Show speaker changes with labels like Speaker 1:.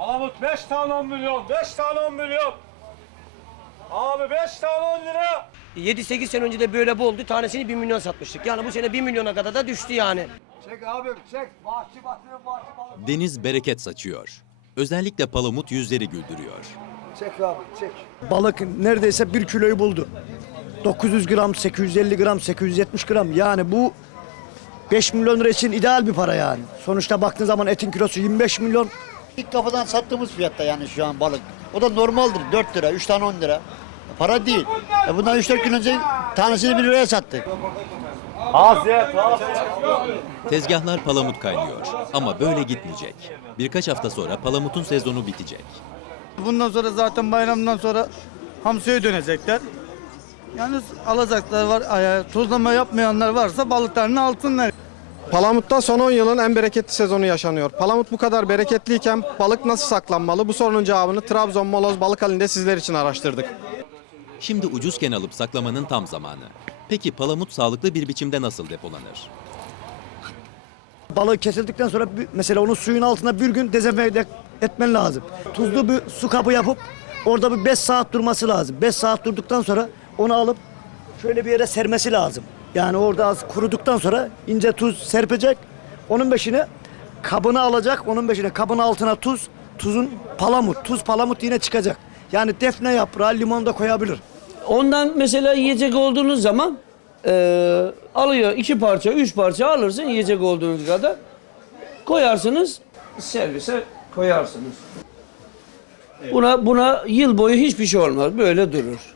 Speaker 1: Palamut 5 tane 10 milyon, 5 tane 10 milyon. Abi 5 tane 10 lira.
Speaker 2: 7-8 sene önce de böyle oldu. Tanesini 1 milyon satmıştık. Yani bu sene 1 milyona kadar da düştü yani.
Speaker 1: Çek abim çek. Bahçı batıyor, bahçı balık.
Speaker 3: Deniz bereket saçıyor. Özellikle palamut yüzleri güldürüyor.
Speaker 1: Çek abi çek.
Speaker 4: Balık neredeyse 1 kiloyu buldu. 900 gram, 850 gram, 870 gram. Yani bu 5 milyon lira için ideal bir para yani. Sonuçta baktığın zaman etin kilosu 25 milyon.
Speaker 5: İlk kafadan sattığımız fiyatta yani şu an balık. O da normaldir. 4 lira, 3 tane 10 lira. Para değil. Bundan 3-4 gün önce tanesini 1 liraya sattık.
Speaker 1: Az ye, az.
Speaker 3: Tezgahlar palamut kaynıyor ama böyle gitmeyecek. Birkaç hafta sonra palamutun sezonu bitecek.
Speaker 6: Bundan sonra zaten bayramdan sonra hamsiye dönecekler. Yani alacaklar var, tuzlama yapmayanlar varsa balıklarını alsınlar.
Speaker 7: Palamut'ta son 10 yılın en bereketli sezonu yaşanıyor. Palamut bu kadar bereketliyken balık nasıl saklanmalı? Bu sorunun cevabını Trabzon Moloz Balık Hali'nde sizler için araştırdık.
Speaker 3: Şimdi ucuzken alıp saklamanın tam zamanı. Peki palamut sağlıklı bir biçimde nasıl depolanır?
Speaker 4: Balığı kesildikten sonra mesela onun suyun altında bir gün dezenfekte etmen lazım. Tuzlu bir su kabı yapıp orada bir 5 saat durması lazım. 5 saat durduktan sonra onu alıp şöyle bir yere sermesi lazım. Yani orada az kuruduktan sonra ince tuz serpecek. Onun beşine kabını alacak. Onun beşine kabın altına tuz. Tuzun palamut. Tuz palamut yine çıkacak. Yani defne yaprağı, limon da koyabilir.
Speaker 2: Ondan mesela yiyecek olduğunuz zaman alıyor 2 parça, 3 parça alırsın yiyecek olduğunuz kadar. Koyarsınız, servise koyarsınız. Buna yıl boyu hiçbir şey olmaz. Böyle durur.